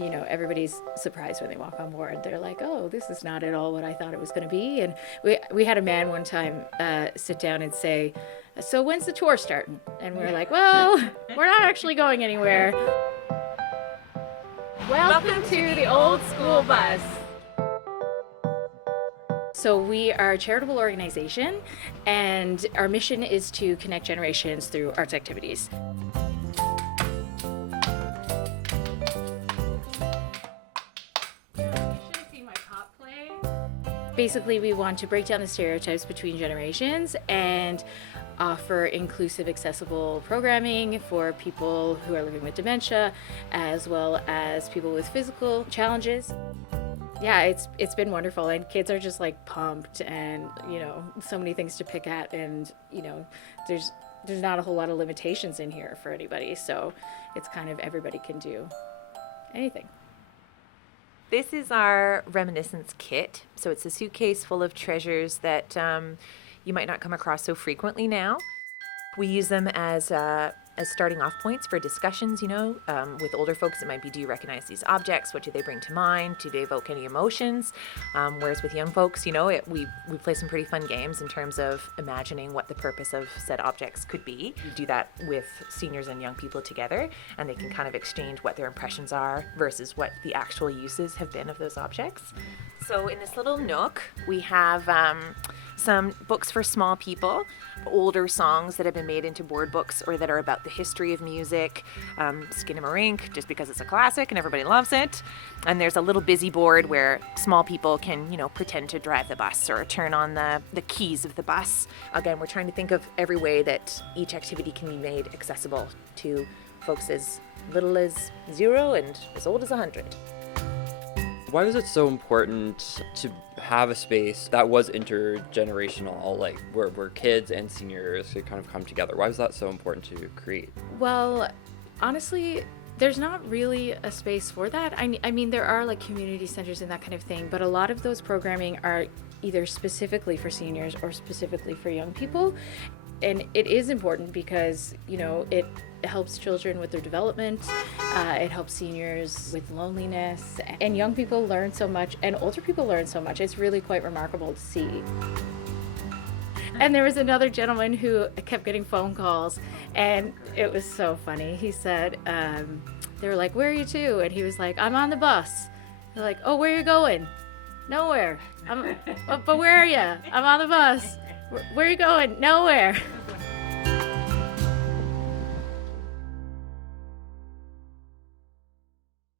everybody's surprised when they walk on board. They're like, oh, this is not at all what I thought it was going to be. And we had a man one time sit down and say, so when's the tour starting? And we're like, well, we're not actually going anywhere. Welcome to the Old School Bus. So we are a charitable organization, and our mission is to connect generations through arts activities. Basically, we want to break down the stereotypes between generations and offer inclusive, accessible programming for people who are living with dementia, as well as people with physical challenges. Yeah, it's been wonderful, and kids are just like pumped, and so many things to pick at, and there's not a whole lot of limitations in here for anybody, so it's kind of everybody can do anything. This is our Reminiscence Kit. So it's a suitcase full of treasures that you might not come across so frequently now. We use them as starting off points for discussions, with older folks. It might be, do you recognize these objects? What do they bring to mind? Do they evoke any emotions? Whereas with young folks, we play some pretty fun games in terms of imagining what the purpose of said objects could be. We do that with seniors and young people together, and they can kind of exchange what their impressions are versus what the actual uses have been of those objects. So in this little nook, we have some books for small people, older songs that have been made into board books or that are about the history of music, Skinnamarink, just because it's a classic and everybody loves it. And there's a little busy board where small people can, pretend to drive the bus or turn on the keys of the bus. Again, we're trying to think of every way that each activity can be made accessible to folks as little as 0 and as old as 100. Why was it so important to have a space that was intergenerational, like where kids and seniors could kind of come together? Why was that so important to create? Well, honestly, there's not really a space for that. I mean, there are like community centers and that kind of thing, but a lot of those programming are either specifically for seniors or specifically for young people. And it is important because, it helps children with their development, it helps seniors with loneliness, and young people learn so much, and older people learn so much. It's really quite remarkable to see. And there was another gentleman who kept getting phone calls, and it was so funny. He said, they were like, where are you to? And he was like, I'm on the bus. They're like, oh, where are you going? Nowhere. But where are you? I'm on the bus. Where are you going? Nowhere.